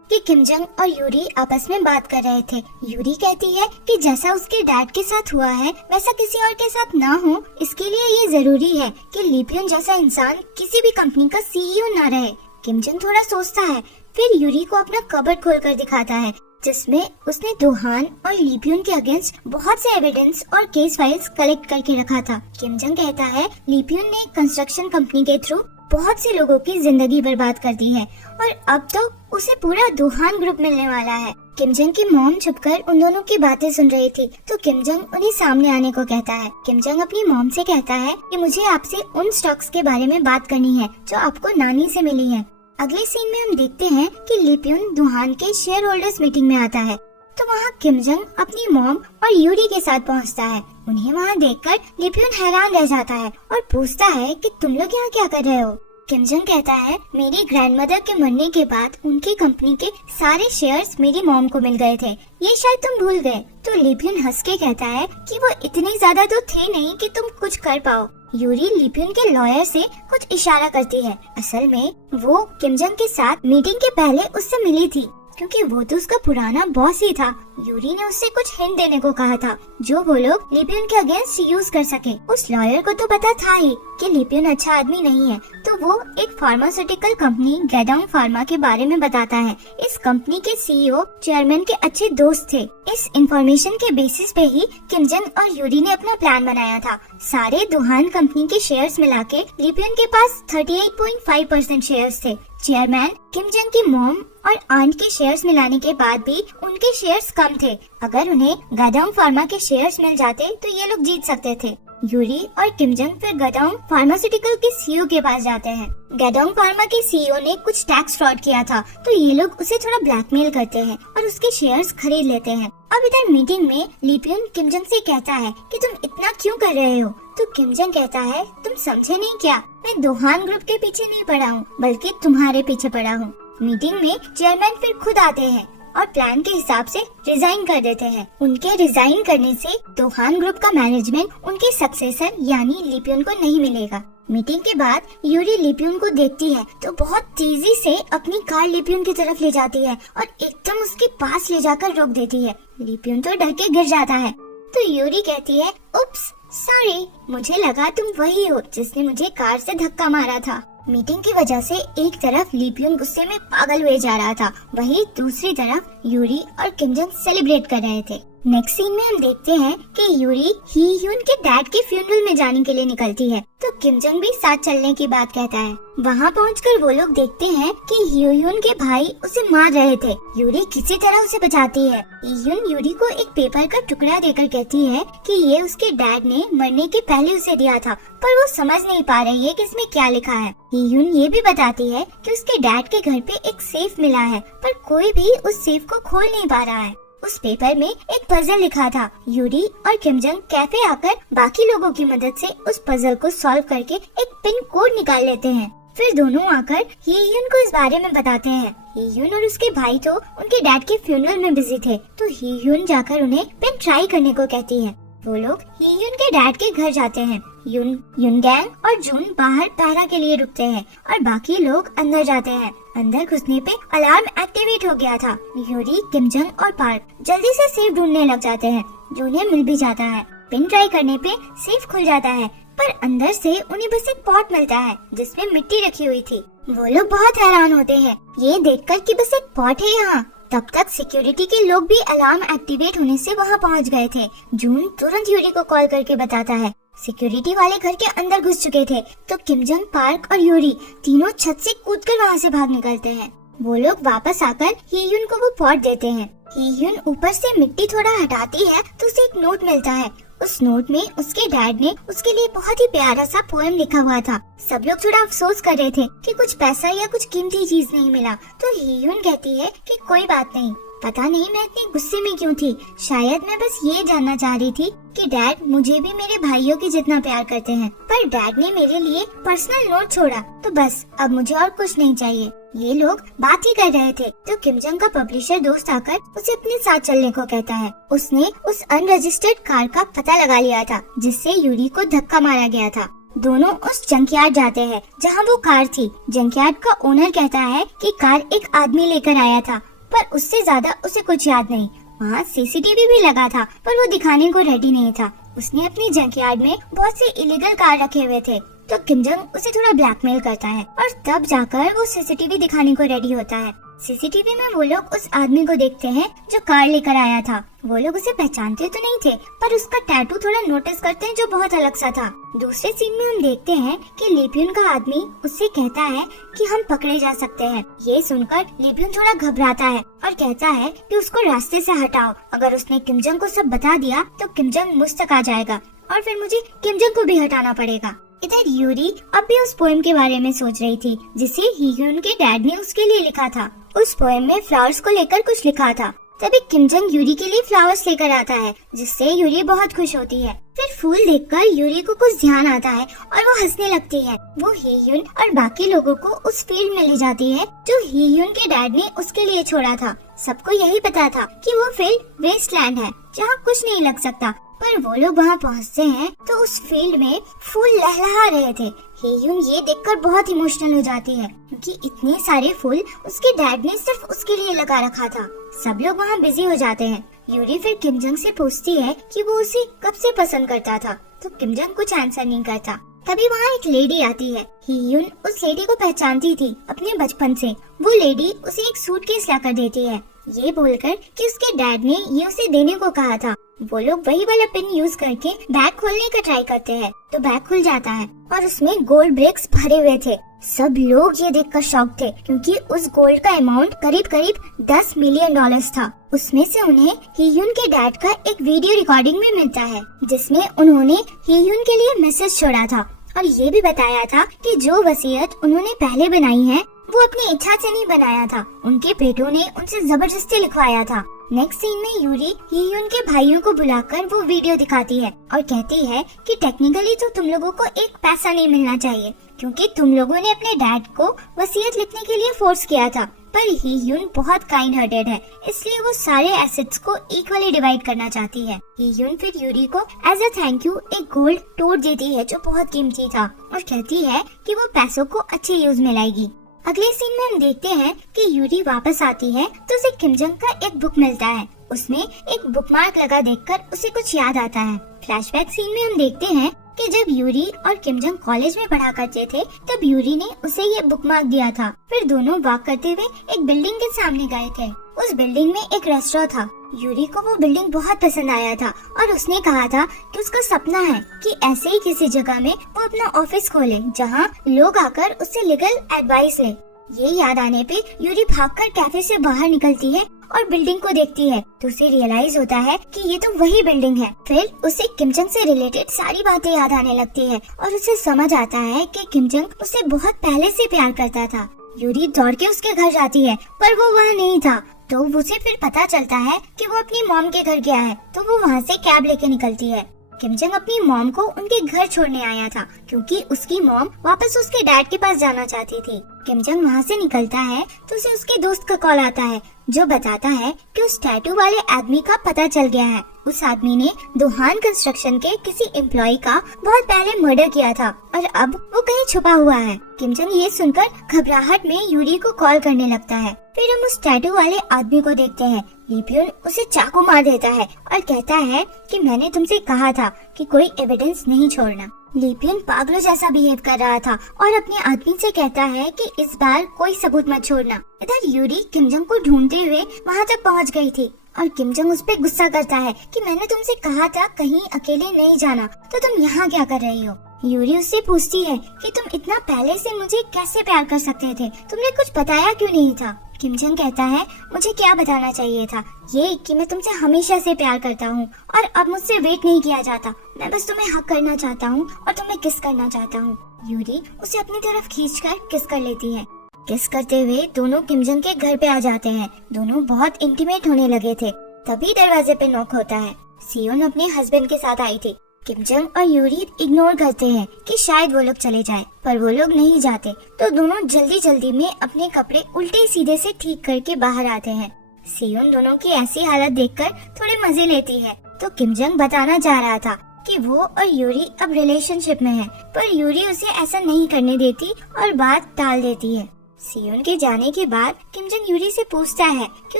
कि किमजंग और यूरी आपस में बात कर रहे थे। यूरी कहती है कि जैसा उसके डैड के साथ हुआ है वैसा किसी और के साथ ना हो, इसके लिए ये जरूरी है कि लीपियन जैसा इंसान किसी भी कंपनी का सीईओ ना रहे। किमजंग थोड़ा सोचता है, फिर यूरी को अपना कबर्ड खोलकर दिखाता है जिसमें उसने दोहान और लीपियन के अगेंस्ट बहुत से एविडेंस और केस फाइल्स कलेक्ट करके रखा था। किमजंग कहता है लीपियन ने कंस्ट्रक्शन कंपनी के थ्रू बहुत से लोगों की जिंदगी बर्बाद कर दी है और अब तो उसे पूरा दोहान ग्रुप मिलने वाला है। किमजंग की मॉम छुपकर उन दोनों की बातें सुन रही थी तो किमजंग उन्हें सामने आने को कहता है। किमजंग अपनी मॉम से कहता है कि मुझे आपसे उन स्टॉक्स के बारे में बात करनी है जो आपको नानी से मिली है। अगले सीन में हम देखते हैं कि लीपियन दुहान के शेयर होल्डर्स मीटिंग में आता है तो वहाँ किमजंग अपनी मॉम और यूरी के साथ पहुँचता है। उन्हें वहाँ देखकर लीपियन हैरान रह जाता है और पूछता है कि तुम लोग यहाँ क्या कर रहे हो। किमजंग कहता है मेरी ग्रैंडमदर के मरने के बाद उनकी कंपनी के सारे शेयर्स मेरी मॉम को मिल गए थे, ये शायद तुम भूल गए। तो लीपियन हंस के कहता है कि वो इतने ज्यादा तो थे नहीं कि तुम कुछ कर पाओ। यूरी लीपियन के लॉयर से कुछ इशारा करती है। असल में वो किमजंग के साथ मीटिंग के पहले उससे मिली थी क्योंकि वो तो उसका पुराना बॉस ही था। यूरी ने उससे कुछ हिंट देने को कहा था जो वो लोग लीपियन के अगेंस्ट यूज कर सके। उस लॉयर को तो पता था ही कि लीपियन अच्छा आदमी नहीं है, तो वो एक फार्मास्यूटिकल कंपनी गैडोंग फार्मा के बारे में बताता है। इस कंपनी के सीईओ चेयरमैन के अच्छे दोस्त थे। इस इंफॉर्मेशन के बेसिस पे ही किमजंग और यूरी ने अपना प्लान बनाया था। सारे दुहान कंपनी के शेयर्स मिला के लीपियन के पास 38.5% शेयर्स थे। चेयरमैन किमजंग की मॉम और आंट के शेयर्स मिलाने के बाद भी उनके शेयर्स कम थे। अगर उन्हें गैडोंग फार्मा के शेयर्स मिल जाते तो ये लोग जीत सकते थे। यूरी और किमजंग फिर गैडोंग फार्मास्यूटिकल के सीईओ के पास जाते हैं। गैडोंग फार्मा के सीईओ ने कुछ टैक्स फ्रॉड किया था तो ये लोग उसे थोड़ा ब्लैकमेल करते हैं और उसके शेयर्स खरीद लेते हैं। अब इधर मीटिंग में लीपियन किमजंग से कहता है कि तुम इतना क्यों कर रहे हो। तो किमजंग कहता है तुम समझे नहीं क्या, मैं दोहान ग्रुप के पीछे नहीं पड़ा हूँ बल्कि तुम्हारे पीछे पड़ा हूँ। मीटिंग में चेयरमैन फिर खुद आते हैं और प्लान के हिसाब से रिजाइन कर देते हैं। उनके रिजाइन करने से दोहान ग्रुप का मैनेजमेंट उनके सक्सेसर यानी लिपियन को नहीं मिलेगा। मीटिंग के बाद यूरी लिपियन को देखती है तो बहुत तेजी से अपनी कार लिपियन की तरफ ले जाती है और एकदम उसके पास ले जाकर रोक देती है। लिपियन तो डर के गिर जाता है तो यूरी कहती है, उप्स, सॉरी, मुझे लगा तुम वही हो जिसने मुझे कार से धक्का मारा था। मीटिंग की वजह से एक तरफ लिपियन गुस्से में पागल हुए जा रहा था, वहीं दूसरी तरफ यूरी और किमजंग सेलिब्रेट कर रहे थे। नेक्स्ट सीन में हम देखते हैं कि यूरी ही ह्यून के डैड के फ्यूनरल में जाने के लिए निकलती है तो किमजंग भी साथ चलने की बात कहता है। वहाँ पहुंचकर वो लोग देखते हैं कि ही ह्यून के भाई उसे मार रहे थे। यूरी किसी तरह उसे बचाती है। ही ह्यून यूरी को एक पेपर का टुकड़ा देकर कहती है कि ये उसके डैड ने मरने के पहले उसे दिया था, पर वो समझ नहीं पा रही है कि इसमें क्या लिखा है। ही ह्यून ये भी बताती है कि उसके डैड के घर पे एक सेफ मिला है, पर कोई भी उस सेफ को खोल नहीं पा रहा है। उस पेपर में एक पजल लिखा था। यूरी और किमजंग कैफे आकर बाकी लोगों की मदद से उस पजल को सॉल्व करके एक पिन कोड निकाल लेते हैं। फिर दोनों आकर ही ह्यून को इस बारे में बताते हैं। ही ह्यून और उसके भाई तो उनके डैड के फ्यूनरल में बिजी थे तो ही ह्यून जाकर उन्हें पिन ट्राई करने को कहती है। वो लोग ही ह्यून के डैड के घर जाते हैं। युनगैंग और जून बाहर पहरा के लिए रुकते हैं और बाकी लोग अंदर जाते हैं। अंदर घुसने पे अलार्म एक्टिवेट हो गया था। यूरी, किमजंग और पार्क जल्दी से सेफ ढूंढने लग जाते हैं जो उन्हें मिल भी जाता है। पिन ट्राई करने पे सेफ खुल जाता है, पर अंदर से उन्हें बस एक पॉट मिलता है जिसमें मिट्टी रखी हुई थी। वो लोग बहुत हैरान होते हैं ये देखकर कि बस एक पॉट है यहाँ। तब तक सिक्योरिटी के लोग भी अलार्म एक्टिवेट होने से वहाँ पहुँच गए थे। जून तुरंत यूरी को कॉल करके बताता है। सिक्योरिटी वाले घर के अंदर घुस चुके थे तो किमजंग, पार्क और यूरी तीनों छत से कूदकर वहाँ से भाग निकलते हैं। वो लोग वापस आकर ही ह्यून को वो पॉट देते हैं। ही ह्यून ऊपर से मिट्टी थोड़ा हटाती है तो उसे एक नोट मिलता है। उस नोट में उसके डैड ने उसके लिए बहुत ही प्यारा सा पोएम लिखा हुआ था। सब लोग थोड़ा अफसोस कर रहे थे कि कुछ पैसा या कुछ कीमती चीज नहीं मिला तो ही ह्यून कहती है कि कोई बात नहीं, पता नहीं मैं इतने गुस्से में क्यों थी, शायद मैं बस ये जानना चाह रही थी कि डैड मुझे भी मेरे भाइयों के जितना प्यार करते हैं, पर डैड ने मेरे लिए पर्सनल नोट छोड़ा तो बस अब मुझे और कुछ नहीं चाहिए। ये लोग बात ही कर रहे थे तो किमजंग का पब्लिशर दोस्त आकर उसे अपने साथ चलने को कहता है। उसने उस अनरजिस्टर्ड कार का पता लगा लिया था जिससे यूरी को धक्का मारा गया था। दोनों उस जंकयार्ड जाते हैं जहाँ वो कार थी। जंकयार्ड का ओनर कहता है कि कार एक आदमी लेकर आया था, पर उससे ज्यादा उसे कुछ याद नहीं। वहाँ सीसीटीवी भी लगा था पर वो दिखाने को रेडी नहीं था। उसने अपनी जंकयार्ड में बहुत से इलीगल कार रखे हुए थे तो किमजंग उसे थोड़ा ब्लैकमेल करता है और तब जाकर वो सीसीटीवी दिखाने को रेडी होता है। सीसीटीवी में वो लोग उस आदमी को देखते हैं जो कार लेकर आया था। वो लोग उसे पहचानते तो नहीं थे पर उसका टैटू थोड़ा नोटिस करते हैं जो बहुत अलग सा था। दूसरे सीन में हम देखते हैं कि लिपियन का आदमी उससे कहता है कि हम पकड़े जा सकते हैं। ये सुनकर लिपियन थोड़ा घबराता है और कहता है कि उसको रास्ते से हटाओ, अगर उसने किमजंग को सब बता दिया तो किमजंग मुझ तक आ जाएगा और फिर मुझे किमजंग को भी हटाना पड़ेगा। इधर यूरी अब भी उस पोएम के बारे में सोच रही थी जिसे ही ह्यून के डैड ने उसके लिए लिखा था। उस पोएम में फ्लावर्स को लेकर कुछ लिखा था। तभी किमजंग यूरी के लिए फ्लावर्स लेकर आता है जिससे यूरी बहुत खुश होती है। फिर फूल देखकर यूरी को कुछ ध्यान आता है और वो हंसने लगती है। वो ही ह्यून और बाकी लोगों को उस फील्ड में ले जाती है जो ही ह्यून के डैड ने उसके लिए छोड़ा था। सबको यही पता था कि वो फील्ड वेस्टलैंड है जहाँ कुछ नहीं लग सकता, पर वो लोग वहाँ पहुँचते हैं तो उस फील्ड में फूल लहलहा रहे थे। ही ह्यून ये देखकर बहुत इमोशनल हो जाती है क्योंकि इतने सारे फूल उसके डैड ने सिर्फ उसके लिए लगा रखा था। सब लोग वहाँ बिजी हो जाते हैं। यूरी फिर किमजंग से पूछती है कि वो उसे कब से पसंद करता था तो किमजंग कुछ आंसर नहीं करता। तभी वहाँ एक लेडी आती है। ही ह्यून उस लेडी को पहचानती थी अपने बचपन से। वो लेडी उसे एक सूटकेस लाकर देती है ये बोलकर कि उसके डैड ने ये उसे देने को कहा था। वो लोग वही वाला पिन यूज करके बैग खोलने का ट्राई करते हैं तो बैग खुल जाता है और उसमें गोल्ड ब्रिक्स भरे हुए थे। सब लोग ये देखकर शॉक थे क्योंकि उस गोल्ड का अमाउंट करीब करीब $10 मिलियन था। उसमें से उन्हें ही ह्यून के डैड का एक वीडियो रिकॉर्डिंग में मिलता है जिसमें उन्होंने ही ह्यून के लिए मैसेज छोड़ा था और ये भी बताया था कि जो वसीयत उन्होंने पहले बनाई है वो अपनी इच्छा से नहीं बनाया था, उनके बेटों ने उनसे जबरदस्ती लिखवाया था। नेक्स्ट सीन में यूरी ही ह्यून के भाइयों को बुलाकर वो वीडियो दिखाती है और कहती है कि टेक्निकली तो तुम लोगों को एक पैसा नहीं मिलना चाहिए क्योंकि तुम लोगों ने अपने डैड को वसीयत लिखने के लिए फोर्स किया था, पर ही यून बहुत काइंड हार्टेड है, इसलिए वो सारे एसेट्स को इक्वली डिवाइड करना चाहती है। ही यून फिर यूरी को एज अ थैंक यू एक गोल्ड टोट देती है जो बहुत कीमती था और कहती है कि वो पैसों को अच्छे यूज में लाएगी। अगले सीन में हम देखते हैं कि यूरी वापस आती है तो उसे किम जंग का एक बुक मिलता है। उसमें एक बुकमार्क लगा देखकर उसे कुछ याद आता है। फ्लैशबैक सीन में हम देखते हैं कि जब यूरी और किम जंग कॉलेज में पढ़ा करते थे तब यूरी ने उसे ये बुकमार्क दिया था। फिर दोनों वॉक करते हुए एक बिल्डिंग के सामने गए थे। उस बिल्डिंग में एक रेस्टोरेंट था। यूरी को वो बिल्डिंग बहुत पसंद आया था और उसने कहा था कि उसका सपना है कि ऐसे ही किसी जगह में वो अपना ऑफिस खोले जहाँ लोग आकर उससे लीगल एडवाइस ले। ये याद आने पे यूरी भागकर कैफे से बाहर निकलती है और बिल्डिंग को देखती है तो उसे रियलाइज होता है कि ये तो वही बिल्डिंग है। फिर उसे किम जंग से रिलेटेड सारी बातें याद आने लगती है और उसे समझ आता है कि किम जंग उसे बहुत पहले से प्यार करता था। यूरी दौड़ के उसके घर जाती है पर वो वहाँ नहीं था तो उसे फिर पता चलता है कि वो अपनी मॉम के घर गया है तो वो वहाँ से कैब लेके निकलती है। किम जंग अपनी मॉम को उनके घर छोड़ने आया था क्योंकि उसकी मॉम वापस उसके डैड के पास जाना चाहती थी। किम जंग वहाँ से निकलता है तो उसे उसके दोस्त का कॉल आता है जो बताता है कि उस टैटू वाले आदमी का पता चल गया है। उस आदमी ने दुहान कंस्ट्रक्शन के किसी एम्प्लॉय का बहुत पहले मर्डर किया था और अब वो कहीं छुपा हुआ है। किम जंग ये सुनकर घबराहट में यूरी को कॉल करने लगता है। फिर हम उस टैटू वाले आदमी को देखते हैं। ली प्यून उसे चाकू मार देता है और कहता है कि मैंने तुमसे कहा था कि कोई एविडेंस नहीं छोड़ना। ली प्यून पागलों जैसा बिहेव कर रहा था और अपने आदमी से कहता है कि इस बार कोई सबूत मत छोड़ना। इधर यूरी किम जंग को ढूंढते हुए वहाँ तक पहुँच गई थी और किम जंग उस पे गुस्सा करता है कि मैंने तुमसे कहा था कहीं अकेले नहीं जाना तो तुम यहाँ क्या कर रही हो। यूरी उससे पूछती है कि तुम इतना पहले से मुझे कैसे प्यार कर सकते थे, तुमने कुछ बताया क्यों नहीं था। किम जंग कहता है मुझे क्या बताना चाहिए था, ये कि मैं तुमसे हमेशा से प्यार करता हूँ और अब मुझसे वेट नहीं किया जाता। मैं बस तुम्हें हक करना चाहता हूँ और तुम्हें किस करना चाहता हूँ। यूरी उसे अपनी तरफ खींचकर किस कर लेती है। किस करते हुए दोनों किम जंग के घर पे आ जाते हैं। दोनों बहुत इंटीमेट होने लगे थे। तभी दरवाजे पे नॉक होता है। सियोन अपने हस्बैंड के साथ आई थी। किम जंग और यूरी इग्नोर करते हैं कि शायद वो लोग चले जाएं, पर वो लोग नहीं जाते तो दोनों जल्दी जल्दी में अपने कपड़े उल्टे सीधे से ठीक करके बाहर आते हैं। सियोन दोनों की ऐसी हालत देखकर थोड़े मजे लेती है तो किम जंग बताना चाह रहा था कि वो और यूरी अब रिलेशनशिप में है, पर यूरी उसे ऐसा नहीं करने देती और बात टाल देती है। सियोन के जाने के बाद किम जंग यूरी से पूछता है कि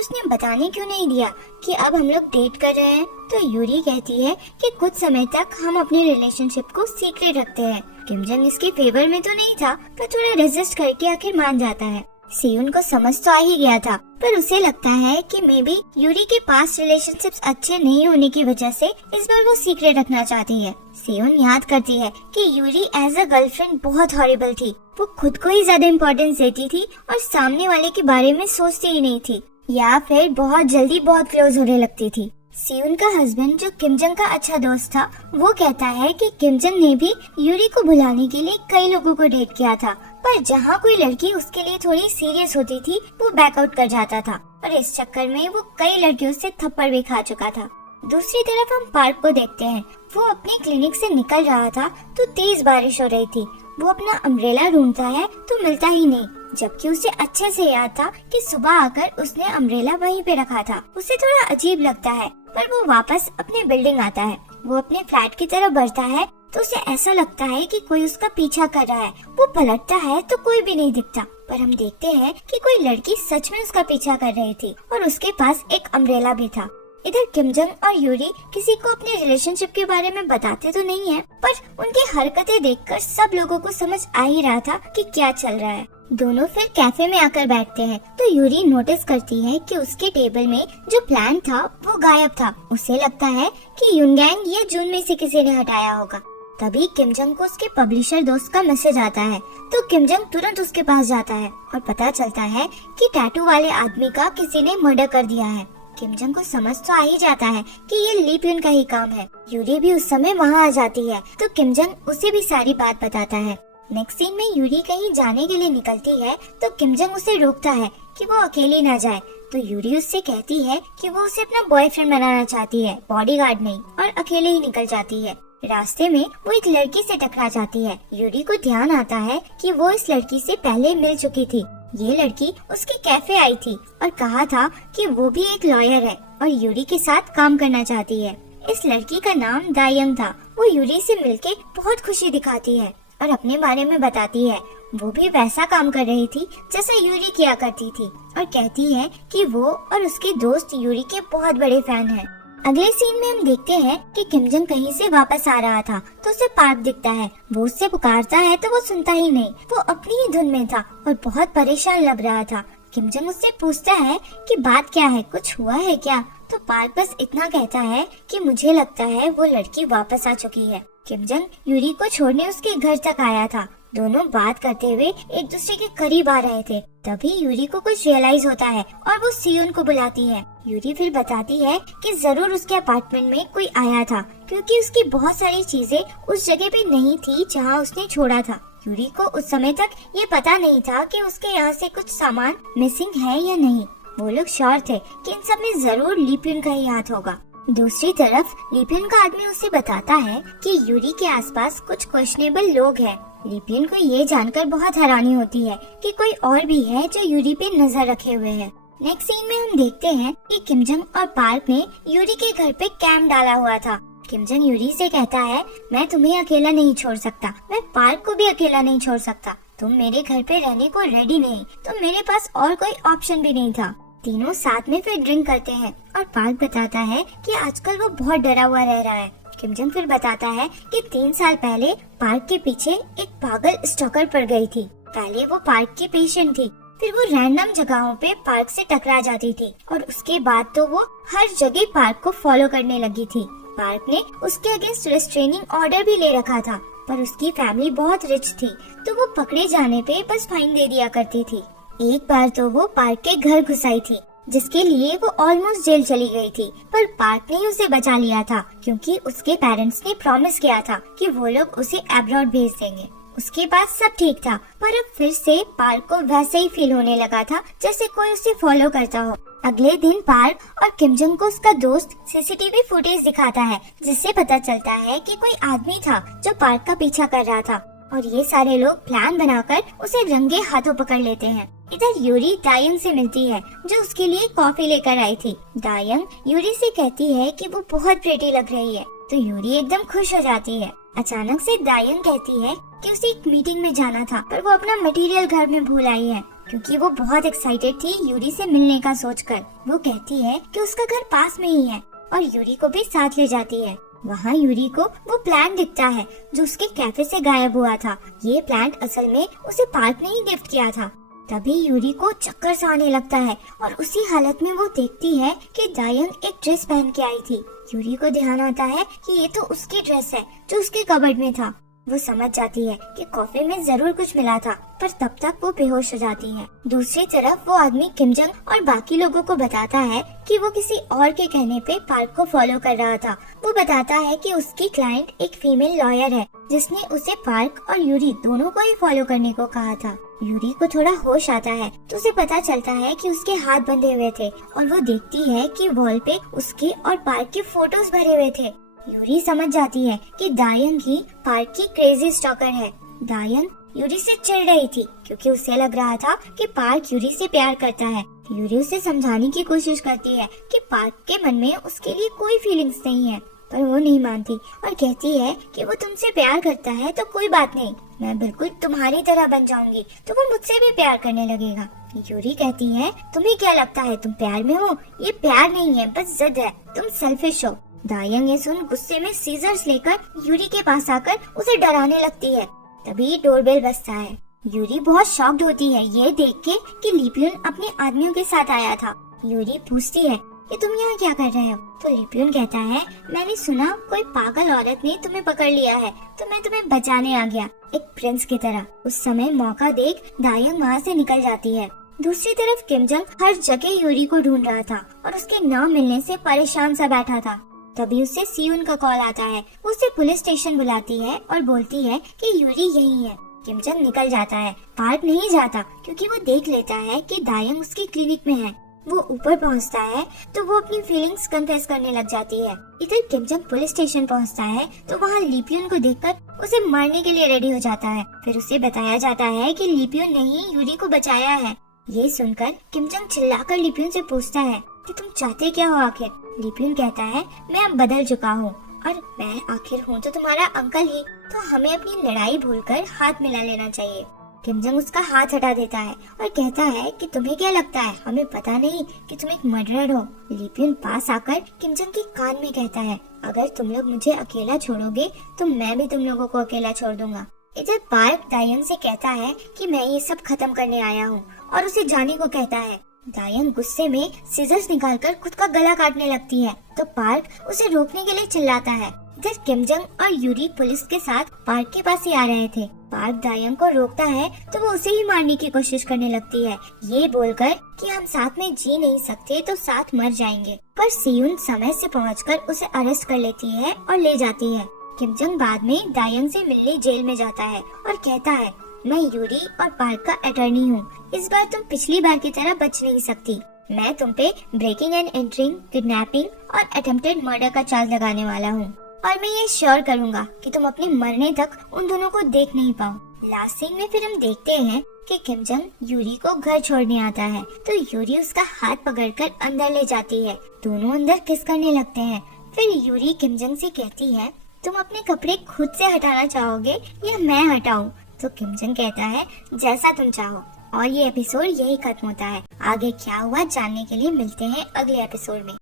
उसने बताने क्यों नहीं दिया कि अब हम लोग डेट कर रहे हैं। तो यूरी कहती है कि कुछ समय तक हम अपनी रिलेशनशिप को सीक्रेट रखते हैं। किम जंग इसके फेवर में तो नहीं था पर थोड़ा रेजिस्ट करके आखिर मान जाता है। सियोन को समझ तो आ ही गया था पर उसे लगता है कि मे बी यूरी के पास रिलेशनशिप्स अच्छे नहीं होने की वजह से इस बार वो सीक्रेट रखना चाहती है। सियोन याद करती है कि यूरी एज अ गर्लफ्रेंड बहुत हॉरिबल थी। वो खुद को ही ज्यादा इम्पोर्टेंस देती थी और सामने वाले के बारे में सोचती ही नहीं थी या फिर बहुत जल्दी बहुत क्लोज होने लगती थी। सियोन का हस्बैंड जो किम जंग का अच्छा दोस्त था वो कहता है कि किम जंग ने भी यूरी को भुलाने के लिए कई लोगों को डेट किया था, पर जहाँ कोई लड़की उसके लिए थोड़ी सीरियस होती थी वो बैकआउट कर जाता था और इस चक्कर में वो कई लड़कियों से थप्पड़ भी खा चुका था। दूसरी तरफ हम पार्क को देखते हैं। वो अपने क्लिनिक से निकल रहा था तो तेज बारिश हो रही थी। वो अपना अम्ब्रेला ढूंढता है तो मिलता ही नहीं, जबकि उसे अच्छे से याद था कि सुबह आकर उसने अम्ब्रेला वहीं पे रखा था। उसे थोड़ा अजीब लगता है पर वो वापस अपने बिल्डिंग आता है। वो अपने फ्लैट की तरफ बढ़ता है तो उसे ऐसा लगता है कि कोई उसका पीछा कर रहा है। वो पलटता है तो कोई भी नहीं दिखता, पर हम देखते हैं कि कोई लड़की सच में उसका पीछा कर रही थी और उसके पास एक अम्ब्रेला भी था। इधर किम जंग और यूरी किसी को अपने रिलेशनशिप के बारे में बताते तो नहीं है, पर उनकी हरकतें देखकर सब लोगों को समझ आ ही रहा था कि क्या चल रहा है। दोनों फिर कैफे में आकर बैठते हैं तो यूरी नोटिस करती है कि उसके टेबल में जो प्लान था वो गायब था। उसे लगता है कि युनगैंग या जून में से किसी ने हटाया होगा। तभी किम जंग को उसके पब्लिशर दोस्त का मैसेज आता है तो किम जंग तुरंत उसके पास जाता है और पता चलता है कि टैटू वाले आदमी का किसी ने मर्डर कर दिया है। किम जंग को समझ तो आ ही जाता है कि ये ली प्यून का ही काम है। यूरी भी उस समय वहाँ आ जाती है तो किम जंग उसे भी सारी बात बताता है। नेक्स्ट सीन में यूरी कहीं जाने के लिए निकलती है तो किम जंग उसे रोकता है कि वो अकेली ना जाए। तो यूरी उससे कहती है कि वो उसे अपना बॉयफ्रेंड बनाना चाहती है, बॉडीगार्ड नहीं, और अकेले ही निकल जाती है। रास्ते में वो एक लड़की से टकरा जाती है। यूरी को ध्यान आता है कि वो इस लड़की से पहले मिल चुकी थी ये लड़की उसके कैफे आई थी और कहा था कि वो भी एक लॉयर है और यूरी के साथ काम करना चाहती है। इस लड़की का नाम दायंग था। वो यूरी से मिलके बहुत खुशी दिखाती है और अपने बारे में बताती है। वो भी वैसा काम कर रही थी जैसा यूरी किया करती थी और कहती है कि वो और उसके दोस्त यूरी के बहुत बड़े फैन हैं। अगले सीन में हम देखते हैं कि किम जंग कहीं से वापस आ रहा था तो उसे पार्क दिखता है। वो उससे पुकारता है तो वो सुनता ही नहीं, वो अपनी ही धुन में था और बहुत परेशान लग रहा था। किम जंग उससे पूछता है कि बात क्या है, कुछ हुआ है क्या? तो पार्क बस इतना कहता है कि मुझे लगता है वो लड़की वापस आ चुकी है। किम जंग यूरी को छोड़ने उसके घर तक आया था। दोनों बात करते हुए एक दूसरे के करीब आ रहे थे। तभी यूरी को कुछ रियलाइज होता है और वो सियोन को बुलाती है। यूरी फिर बताती है कि जरूर उसके अपार्टमेंट में कोई आया था क्योंकि उसकी बहुत सारी चीजें उस जगह पे नहीं थी जहाँ उसने छोड़ा था। यूरी को उस समय तक ये पता नहीं था कि उसके यहाँ से कुछ सामान मिसिंग है या नहीं। वो लोग श्योर थे कि इन सब में जरूर लीपियन का ही हाथ होगा। दूसरी तरफ लीपियन का आदमी उसे बताता है कि यूरी के आसपास कुछ क्वेश्चनेबल लोग हैं। लीपियन को ये जानकर बहुत हैरानी होती है कि कोई और भी है जो यूरी पे नजर रखे हुए है। नेक्स्ट सीन में हम देखते हैं कि किम जंग और पार्क ने यूरी के घर पे कैंप डाला हुआ था। किम जंग यूरी से कहता है, मैं तुम्हें अकेला नहीं छोड़ सकता, मैं पार्क को भी अकेला नहीं छोड़ सकता। तुम मेरे घर पे रहने को रेडी नहीं तो मेरे पास और कोई ऑप्शन भी नहीं था। तीनों साथ में फिर ड्रिंक करते हैं और पार्क बताता है कि आजकल वो बहुत डरा हुआ रह रहा है। किम जंग फिर बताता है कि 3 साल पहले पार्क के पीछे एक पागल स्टॉकर पड़ गई थी। पहले वो पार्क की पेशेंट थी, फिर वो रैंडम जगहों पे पार्क से टकरा जाती थी और उसके बाद तो वो हर जगह पार्क को फॉलो करने लगी थी। पार्क ने उसके अगेंस्ट रिस्ट्रेनिंग ऑर्डर भी ले रखा था, पर उसकी फैमिली बहुत रिच थी तो वो पकड़े जाने पे बस फाइन दे दिया करती थी। एक बार तो वो पार्क के घर घुस आई थी जिसके लिए वो ऑलमोस्ट जेल चली गई थी, पर पार्क ने उसे बचा लिया था क्योंकि उसके पेरेंट्स ने प्रॉमिस किया था कि वो लोग उसे अब्रॉड भेज देंगे। उसके बाद सब ठीक था, पर अब फिर से पार्क को वैसे ही फील होने लगा था जैसे कोई उसे फॉलो करता हो। अगले दिन पार्क और किम जंग को उसका दोस्त सीसीटीवी फुटेज दिखाता है जिससे पता चलता है कि कोई आदमी था जो पार्क का पीछा कर रहा था और ये सारे लोग प्लान बनाकर उसे रंगे हाथों पकड़ लेते हैं। इधर यूरी दायंग से मिलती है जो उसके लिए कॉफी लेकर आई थी। दायंग यूरी से कहती है कि वो बहुत प्रेटी लग रही है तो यूरी एकदम खुश हो जाती है। अचानक से दायंग कहती है कि उसे एक मीटिंग में जाना था पर वो अपना मटेरियल घर में भूल आई है क्योंकि वो बहुत एक्साइटेड थी यूरी से मिलने का सोचकर। वो कहती है कि उसका घर पास में ही है और यूरी को भी साथ ले जाती है। वहाँ यूरी को वो प्लांट दिखता है जो उसके कैफे से गायब हुआ था। ये प्लांट असल में उसे पार्क ने ही गिफ्ट किया था। तभी यूरी को चक्कर सा आने लगता है और उसी हालत में वो देखती है कि दायंग एक ड्रेस पहन के आई थी। यूरी को ध्यान आता है कि ये तो उसकी ड्रेस है जो उसके कबर्ड में था। वो समझ जाती है कि कॉफी में जरूर कुछ मिला था, पर तब तक वो बेहोश हो जाती है। दूसरी तरफ वो आदमी किम जंग और बाकी लोगों को बताता है कि वो किसी और के कहने पे पार्क को फॉलो कर रहा था। वो बताता है कि उसकी क्लाइंट एक फीमेल लॉयर है जिसने उसे पार्क और यूरी दोनों को ही फॉलो करने को कहा था। यूरी को थोड़ा होश आता है तो उसे पता चलता है कि उसके हाथ बंधे हुए थे और वो देखती है कि वॉल पे उसके और पार्क के फोटोज भरे हुए थे। यूरी समझ जाती है कि दायंग ही पार्क की क्रेजी स्टॉकर है। दायंग यूरी से चिढ़ रही थी क्योंकि उसे लग रहा था कि पार्क यूरी से प्यार करता है। यूरी उसे समझाने की कोशिश करती है कि पार्क के मन में उसके लिए कोई फीलिंग्स नहीं है, पर वो नहीं मानती और कहती है कि वो तुमसे प्यार करता है तो कोई बात नहीं, मैं बिल्कुल तुम्हारी तरह बन जाऊंगी तो वो मुझसे भी प्यार करने लगेगा। यूरी कहती है, तुम्हें क्या लगता है तुम प्यार में हो? ये प्यार नहीं है, बस जिद है, तुम सेल्फिश हो। दायंग ये सुन गुस्से में सीजर्स लेकर यूरी के पास आकर उसे डराने लगती है। तभी डोरबेल बजता है। यूरी बहुत शॉक्ड होती है ये देख के कि लीपियन अपने आदमियों के साथ आया था। यूरी पूछती है कि तुम यहाँ क्या कर रहे हो? तो लीपियन कहता है, मैंने सुना कोई पागल औरत ने तुम्हें पकड़ लिया है तो मैं तुम्हें बचाने आ गया, एक प्रिंस की तरह। उस समय मौका देख दायंग वहाँ से निकल जाती है। दूसरी तरफ किम जंग हर जगह यूरी को ढूंढ रहा था और उसके न मिलने से परेशान सा बैठा था। तभी उसे सियोन का कॉल आता है। वो उसे पुलिस स्टेशन बुलाती है और बोलती है कि यूरी यही है। किम जंग निकल जाता है। पार्क नहीं जाता क्योंकि वो देख लेता है कि दायंग उसकी क्लिनिक में है। वो ऊपर पहुंचता है तो वो अपनी फीलिंग्स कन्फेस करने लग जाती है। इधर किम जंग पुलिस स्टेशन पहुंचता है तो वहाँ लीपियन को देखकर उसे मारने के लिए रेडी हो जाता है। फिर उसे बताया जाता है कि लीपियन ने ही यूरी को बचाया है ये सुनकर किम जंग चिल्लाकर लीप्यून से पूछता है कि तुम चाहते क्या हो आखिर। लीप्यून कहता है मैं अब बदल चुका हूँ और मैं आखिर हूँ तो तुम्हारा अंकल ही, तो हमें अपनी लड़ाई भूलकर हाथ मिला लेना चाहिए। किम जंग उसका हाथ हटा देता है और कहता है कि तुम्हें क्या लगता है हमें पता नहीं कि तुम एक मर्डरर हो। लीप्यून पास आकर किम जंग के कान में कहता है अगर तुम लोग मुझे अकेला छोड़ोगे तो मैं भी तुम लोगों को अकेला छोड़ दूंगा। इधर पार्क दायंग से कहता है कि मैं ये सब खत्म करने आया हूँ और उसे जाने को कहता है। दायंग गुस्से में सीजर्स निकालकर खुद का गला काटने लगती है तो पार्क उसे रोकने के लिए चिल्लाता है। इधर किम जंग और यूरी पुलिस के साथ पार्क के पास ही आ रहे थे। पार्क दायंग को रोकता है तो वो उसे ही मारने की कोशिश करने लगती है, ये बोलकर कि हम साथ में जी नहीं सकते तो साथ मर जाएंगे। पर सियुन समय से पहुंचकर उसे अरेस्ट कर लेती है और ले जाती है। किम जंग बाद में दायंग से मिलने जेल में जाता है और कहता है मैं यूरी और पार्क का अटॉर्नी हूँ, इस बार तुम पिछली बार की तरह बच नहीं सकती। मैं तुम पे ब्रेकिंग एंड एंटरिंग, किडनैपिंग और अटेम्प्टेड मर्डर का चार्ज लगाने वाला हूँ और मैं ये श्योर करूँगा कि तुम अपने मरने तक उन दोनों को देख नहीं पाओ। लास्ट सीन में फिर हम देखते हैं कि किम जंग यूरी को घर छोड़ने आता है तो यूरी उसका हाथ पकड़कर अंदर ले जाती है। दोनों अंदर किस करने लगते हैं। फिर यूरी किम जंग से कहती है तुम अपने कपड़े खुद से हटाना चाहोगे या मैं हटाऊं? तो किम जंग कहता है जैसा तुम चाहो। और ये एपिसोड यही खत्म होता है। आगे क्या हुआ जानने के लिए मिलते हैं अगले एपिसोड में।